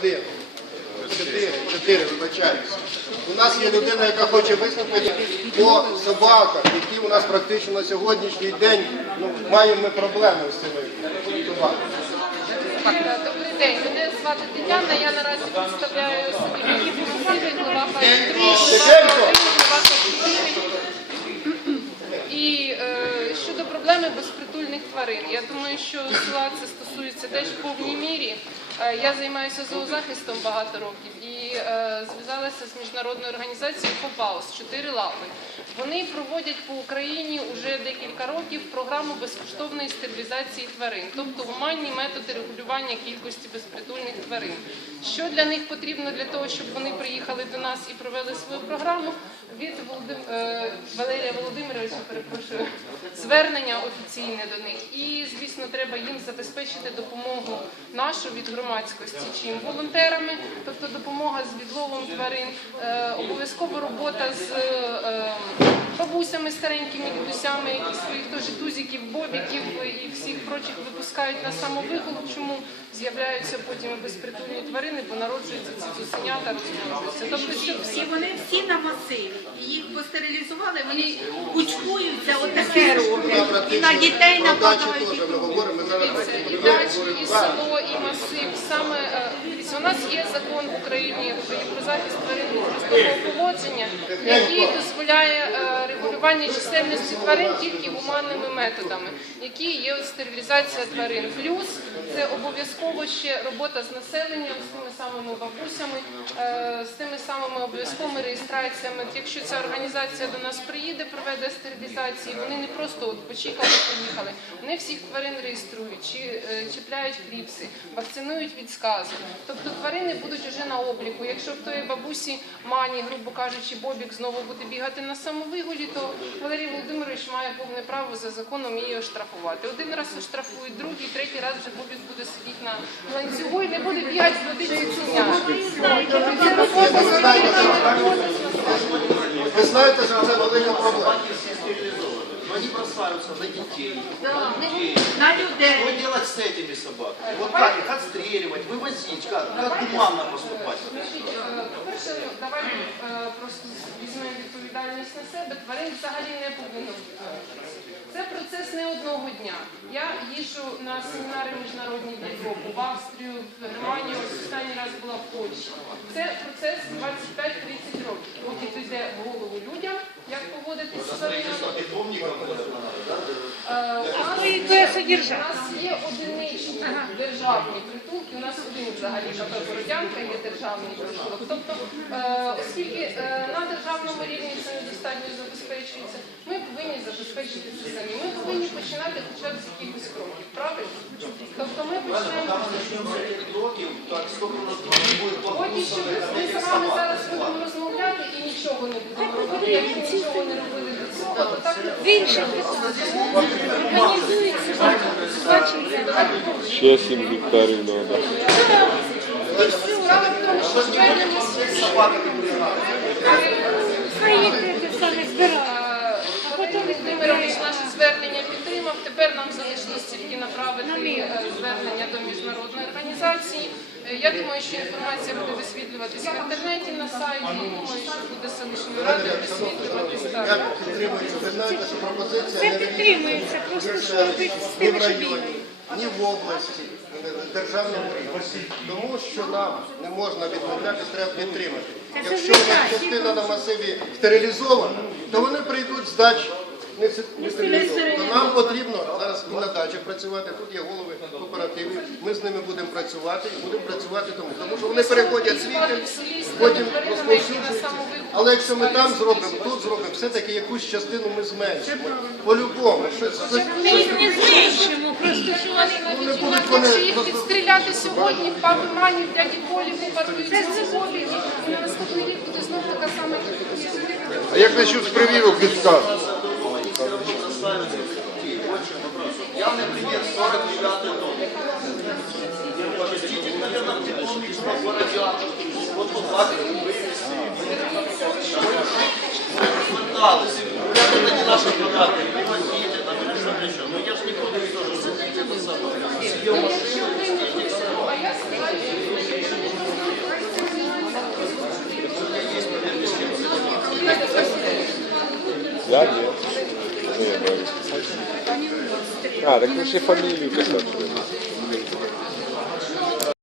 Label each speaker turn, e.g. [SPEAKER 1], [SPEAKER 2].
[SPEAKER 1] один. Чотири, чотири, вибачаюся. У нас є людина, яка хоче виступити по собаках, які у нас практично на сьогоднішній день ну, маємо ми проблеми з цими собаками.
[SPEAKER 2] Добрий день, мене звати Тетяна. Я наразі представляю Масиви, голова ФАС-3,
[SPEAKER 1] Тихенько!
[SPEAKER 2] голова ФАС-4. І е, щодо проблеми безпритульних тварин, я думаю, що це стосується теж в повній мірі. Е, я займаюся зоозахистом багато років і е, зв'язалася з міжнародною організацією ФОПАУС «Чотири лапи. Вони проводять по Україні вже декілька років програму безкоштовної стерилізації тварин, тобто гуманні методи регулювання кількості безпритульних тварин. Що для них потрібно для того, щоб вони приїхали до нас і провели свою програму? Від Володим... е, Валерія Володимировича, перепрошую, звернення офіційне до них. І, звісно, треба їм забезпечити допомогу нашу від громадськості, чим волонтерами, тобто допомога з відловом тварин, е, обов'язково робота з е, бабусями, старенькими дідусями, які своїх теж тузиків, бобіків і всіх прочих випускають на самовигул, чому з'являються потім безпритульні тварини, бо народжуються ці цуценята, розмножуються. Тобто, всі
[SPEAKER 3] вони всі на масиві. Їх постерилізували, вони кучкуються, отаке роблять. І на дітей
[SPEAKER 1] Про дачі
[SPEAKER 3] нападають. і
[SPEAKER 1] теж ми
[SPEAKER 3] тут.
[SPEAKER 1] говоримо, ми зараз
[SPEAKER 2] Дачі, і село, і масив. Саме е, дивіться, у нас є закон в Україні про захист тварин жорстокого поводження, який дозволяє е, регулювання чисельності тварин тільки гуманними методами, які є стерилізація тварин. Плюс це обов'язково ще робота з населенням, з тими самими бабусями, е, з тими самими обов'язковими реєстраціями. Якщо ця організація до нас приїде, проведе стерилізації, вони не просто от почекали, поїхали. Вони всіх тварин реєструють, е, чіпляють кліпси, вакцинують від сказу. Тобто тварини будуть уже на обліку. Якщо в тої бабусі мані, грубо кажучи, Бобік знову буде бігати на самовигулі, то Валерій Володимирович має повне право за законом її оштрафувати. Один раз оштрафують, другий, третій раз вже Бобік буде сидіти на ланцюгу і не буде бігати з водички
[SPEAKER 1] Ви знаєте, що це велика проблема.
[SPEAKER 4] Но они бросаются на детей.
[SPEAKER 3] На людей.
[SPEAKER 4] Что делать с этими собаками? Вот как их отстреливать, вывозить, как, как гуманно поступать?
[SPEAKER 2] По-перше, ну, давайте е, просто візьмемо відповідальність на себе. Тварин взагалі не повинно бути. Це процес не одного дня. Я їжджу на семінари міжнародні в Європу, в Австрію, в Германію, останній раз була в Польщі. Це процес 25-30 років, поки дійде в голову людям, як поводитися з тваринами.
[SPEAKER 4] Питомником
[SPEAKER 2] Е, у нас є- одиничні державні притулки. У нас один взагалі КП Бородянка є державний притулок. Тобто, е, оскільки е, на державному рівні це недостатньо забезпечується, ми повинні забезпечити це самі. Ми повинні починати хоча б з якихось кроків, правильно? Тобто ми почнемо. Поки що ми ми з вами зараз будемо розмовляти і нічого не будемо
[SPEAKER 5] організується, бачите,
[SPEAKER 6] Ще 7 гектарів треба.
[SPEAKER 2] Тому, що. Валерій Володимирович наше звернення підтримав. Тепер нам залишилось тільки направити е, звернення до міжнародної організації. Е, Я думаю, що інформація буде висвітлюватися в інтернеті на сайті. Я думаю, що буде селищною радою висвітлюватися.
[SPEAKER 1] Я
[SPEAKER 2] так.
[SPEAKER 5] Це підтримується, просто що робити з
[SPEAKER 1] в
[SPEAKER 5] тими, що
[SPEAKER 1] районі, ні в області, ні в державному рівні. Тому що нам не можна відмовлятися, треба підтримати. Якщо у нас частина на масиві стерилізована, то вони прийдуть з дач не с- не стерилізовані. Нам потрібно зараз і на дачах працювати. Тут є голови кооперативів. Ми з ними будемо працювати і будемо працювати тому. Тому що вони переходять світлі, потім розповсюджуються. Але якщо ми там зробимо, тут зробимо, все-таки якусь частину ми зменшимо. По-любому, щось щось-
[SPEAKER 5] Ми їх не знищимо, просто що вони
[SPEAKER 1] не будуть вони
[SPEAKER 2] Якщо їх підстріляти сьогодні, в папи Мані, в дяді Колі ці хобі, і на наступний рік буде знов така сама кількість.
[SPEAKER 7] А як насчет з прививок від сказу?
[SPEAKER 4] Главное пример 49 дом. Поместите меня на дипломный срок по радиатору. Вот тут лазеры вывести. Пыталась. Ребята, это не наши квадраты. Привозите там или что-то еще. Но я же не буду их тоже сидеть это самое. Сидел машину, сидеть
[SPEAKER 2] А я
[SPEAKER 6] нет. Ну, я знаю. А, так ви ще фамілію писати.